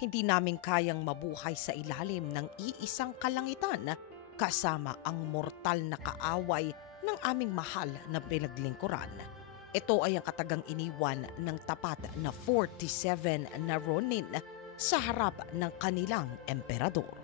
Hindi namin kayang mabuhay sa ilalim ng iisang kalangitan kasama ang mortal na kaaway ng aming mahal na pinaglingkuran. Ito ay ang katagang iniwan ng tapat na 47 na Ronin sa harap ng kanilang emperador.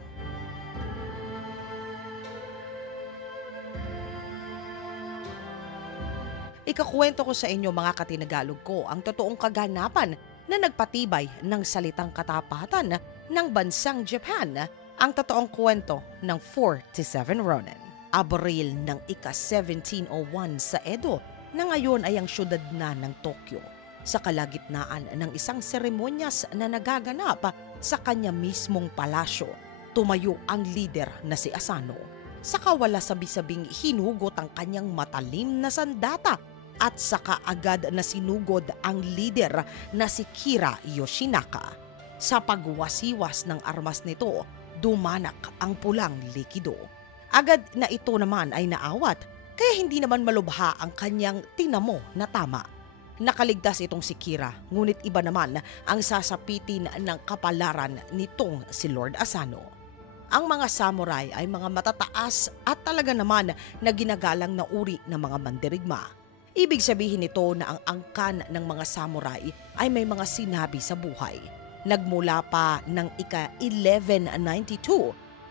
Ikakwento ko sa inyo mga katinagalog ko ang totoong kaganapan na nagpatibay ng salitang katapatan ng bansang Japan, ang totoong kwento ng 47 Ronin. Abril ng ika-1701 sa Edo na ngayon ay ang syudad na ng Tokyo. Sa kalagitnaan ng isang seremonyas na nagaganap sa kanya mismong palasyo, tumayo ang lider na si Asano. Saka wala sabi-sabing hinugot ang kanyang matalim na sandata at saka agad na sinugod ang lider na si Kira Yoshinaka. Sa pagwasiwas ng armas nito, dumanak ang pulang likido. Agad na ito naman ay naawat, kaya hindi naman malubha ang kanyang tinamo na tama. Nakaligtas itong si Kira, ngunit iba naman ang sasapitin ng kapalaran nitong si Lord Asano. Ang mga samurai ay mga matataas at talaga naman na ginagalang na uri ng mga mandirigma. Ibig sabihin nito na ang angkan ng mga samurai ay may mga sinabi sa buhay. Nagmula pa ng ika-1192,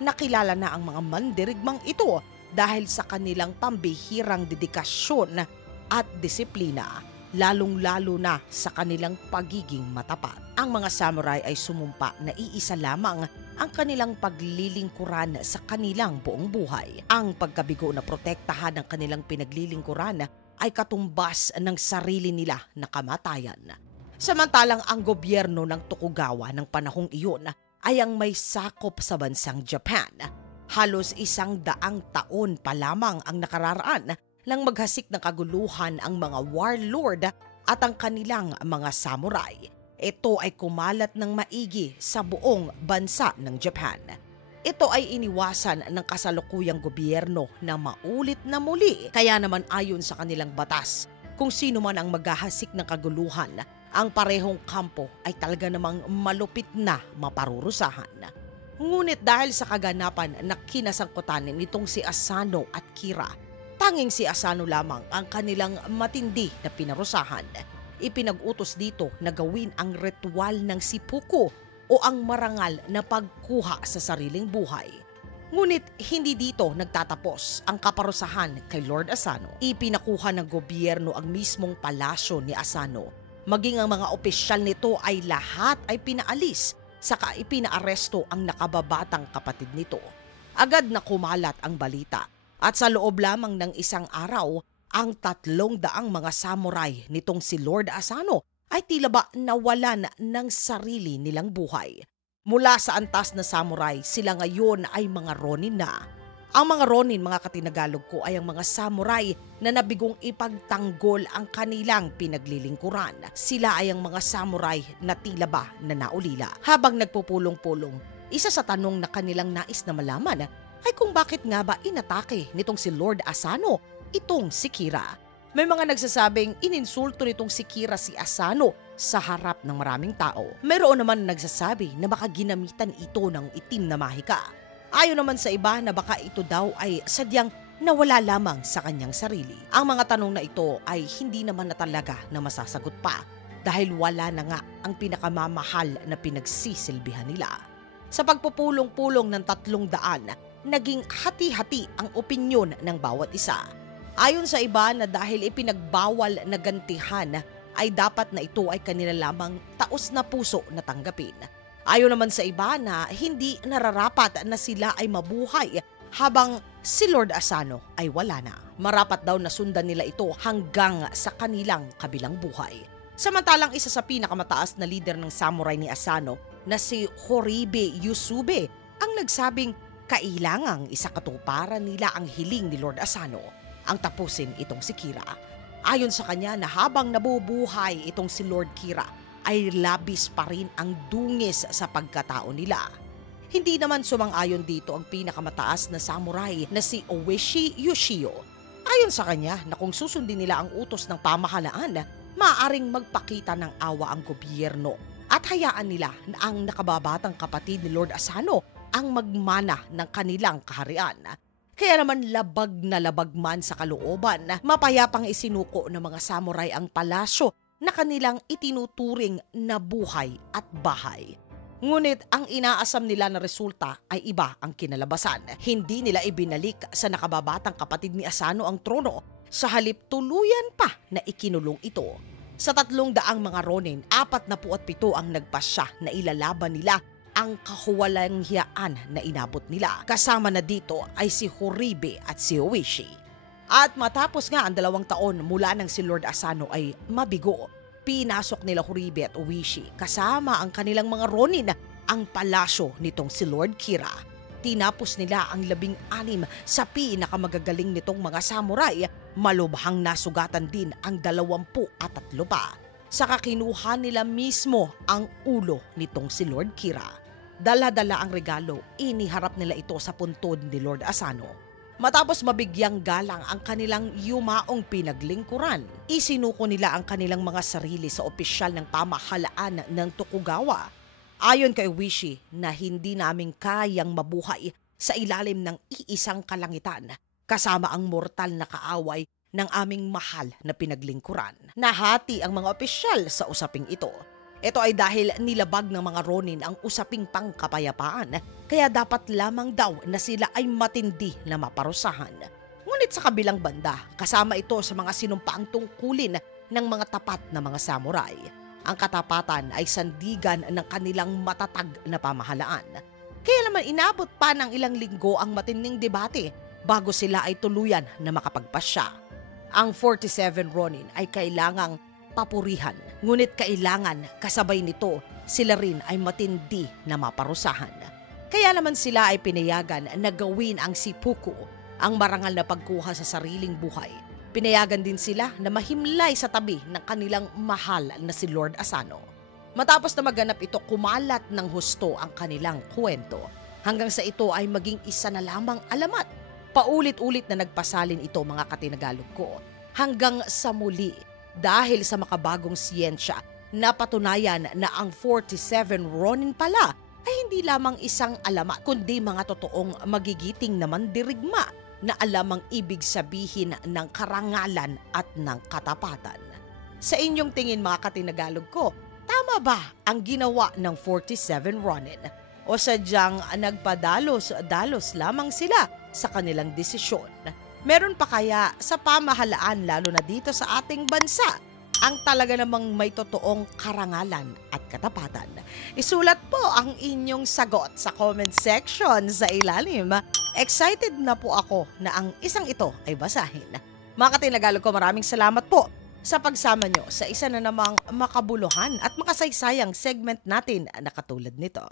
nakilala na ang mga mandirigmang ito dahil sa kanilang pambihirang dedikasyon at disiplina, lalong-lalo na sa kanilang pagiging matapat. Ang mga samurai ay sumumpa na iisa lamang ang kanilang paglilingkuran sa kanilang buong buhay. Ang pagkabigo na protektahan ng kanilang pinaglilingkuran ay katumbas ng sarili nila na kamatayan. Samantalang ang gobyerno ng Tokugawa ng panahong iyon ay ang may sakop sa bansang Japan. Halos 100 taon pa lamang ang nakararaan nang maghasik ng kaguluhan ang mga warlord at ang kanilang mga samurai. Ito ay kumalat ng maigi sa buong bansa ng Japan. Ito ay iniwasan ng kasalukuyang gobyerno na maulit na muli. Kaya naman ayon sa kanilang batas, kung sino man ang maghahasik ng kaguluhan, ang parehong kampo ay talaga namang malupit na maparurusahan. Ngunit dahil sa kaganapan na kinasangkutan nitong si Asano at Kira, tanging si Asano lamang ang kanilang matindi na pinarusahan. Ipinag-utos dito na gawin ang ritual ng seppuku o ang marangal na pagkuha sa sariling buhay. Ngunit hindi dito nagtatapos ang kaparusahan kay Lord Asano. Ipinakuha ng gobyerno ang mismong palasyo ni Asano. Maging ang mga opisyal nito ay lahat ay pinaalis, saka ipinaaresto ang nakababatang kapatid nito. Agad na kumalat ang balita at sa loob lamang ng isang araw, ang 300 mga samurai nitong si Lord Asano ay tila ba nawalan ng sarili nilang buhay. Mula sa antas na samurai, sila ngayon ay mga Ronin na. Ang mga Ronin, mga katinagalog ko, ay ang mga samurai na nabigong ipagtanggol ang kanilang pinaglilingkuran. Sila ay ang mga samurai na tila ba na naulila. Habang nagpupulong-pulong, isa sa tanong na kanilang nais na malaman ay kung bakit nga ba inatake nitong si Lord Asano itong si Kira. May mga nagsasabing ininsulto nitong si Kira si Asano sa harap ng maraming tao. Mayroon naman nagsasabi na baka ginamitan ito ng itim na mahika. Ayon naman sa iba na baka ito daw ay sadyang nawala lamang sa kanyang sarili. Ang mga tanong na ito ay hindi naman na talaga na masasagot pa dahil wala na nga ang pinakamamahal na pinagsisilbihan nila. Sa pagpupulong-pulong ng 300, naging hati-hati ang opinyon ng bawat isa. Ayon sa iba na dahil ipinagbawal na gantihan ay dapat na ito ay kanila lamang taos na puso na tanggapin. Ayon naman sa iba na hindi nararapat na sila ay mabuhay habang si Lord Asano ay wala na. Marapat daw na sundan nila ito hanggang sa kanilang kabilang buhay. Samantalang isa sa pinakamataas na lider ng samurai ni Asano na si Horibe Yusube ang nagsabing kailangang isakatuparan nila ang hiling ni Lord Asano, ang tapusin itong si Kira. Ayon sa kanya na habang nabubuhay itong si Lord Kira ay labis pa rin ang dungis sa pagkatao nila. Hindi naman sumang-ayon dito ang pinakamataas na samurai na si Oishi Yoshio. Ayon sa kanya na kung susundin nila ang utos ng pamahalaan, maaaring magpakita ng awa ang gobyerno at hayaan nila na ang nakababatang kapatid ni Lord Asano ang magmana ng kanilang kaharian. Kaya naman labag na labag man sa kalooban, mapayapang isinuko ng mga samurai ang palasyo na kanilang itinuturing na buhay at bahay. Ngunit ang inaasam nila na resulta ay iba ang kinalabasan. Hindi nila ibinalik sa nakababatang kapatid ni Asano ang trono, sa halip tuluyan pa na ikinulong ito. Sa 300 mga Ronin, 47 ang nagpasya na ilalaban nila ang kahuwalanghiyaan na inabot nila. Kasama na dito ay si Horibe at si Oishi. At matapos nga ang 2 taon mula nang si Lord Asano ay mabigo, pinasok nila Horibe at Oishi kasama ang kanilang mga Ronin ang palasyo nitong si Lord Kira. Tinapos nila ang 16 sa pinakamagagaling nitong mga samurai, malubhang nasugatan din ang 23 pa. Saka kinuha nila mismo ang ulo nitong si Lord Kira. Dala-dala ang regalo, iniharap nila ito sa puntod ni Lord Asano. Matapos mabigyang galang ang kanilang yumaong pinaglingkuran, isinuko nila ang kanilang mga sarili sa opisyal ng pamahalaan ng Tokugawa. Ayon kay Oishi na hindi namin kayang mabuhay sa ilalim ng iisang kalangitan kasama ang mortal na kaaway ng aming mahal na pinaglingkuran. Nahati ang mga opisyal sa usaping ito. Ito ay dahil nilabag ng mga Ronin ang usaping pangkapayapaan, kaya dapat lamang daw na sila ay matindi na maparusahan. Ngunit sa kabilang banda, kasama ito sa mga sinumpaang tungkulin ng mga tapat na mga samurai. Ang katapatan ay sandigan ng kanilang matatag na pamahalaan. Kaya naman inabot pa ng ilang linggo ang matinding debate bago sila ay tuluyan na makapagpasya. Ang 47 Ronin ay kailangang papurihan, ngunit kailangan kasabay nito sila rin ay matindi na maparusahan. Kaya naman sila ay pinayagan na gawin ang seppuku, ang marangal na pagkuha sa sariling buhay. Pinayagan din sila na mahimlay sa tabi ng kanilang mahal na si Lord Asano. Matapos na maganap ito, kumalat ng husto ang kanilang kwento, hanggang sa ito ay maging isa na lamang alamat. Paulit-ulit na nagpasalin ito mga katinagalog ko, hanggang sa muli. Dahil sa makabagong siyensya, napatunayan na ang 47 Ronin pala ay hindi lamang isang alamat, kundi mga totoong magigiting naman dirigma na alam ang ibig sabihin ng karangalan at ng katapatan. Sa inyong tingin mga katinagalog ko, tama ba ang ginawa ng 47 Ronin? O sadyang nagpadalos-dalos lamang sila sa kanilang desisyon? Meron pa kaya sa pamahalaan, lalo na dito sa ating bansa, ang talaga namang may totoong karangalan at katapatan? Isulat po ang inyong sagot sa comment section sa ilalim. Excited na po ako na ang isang ito ay basahin. Mga katinagalog ko, maraming salamat po sa pagsama nyo sa isa na namang makabuluhan at makasaysayang segment natin na katulad nito.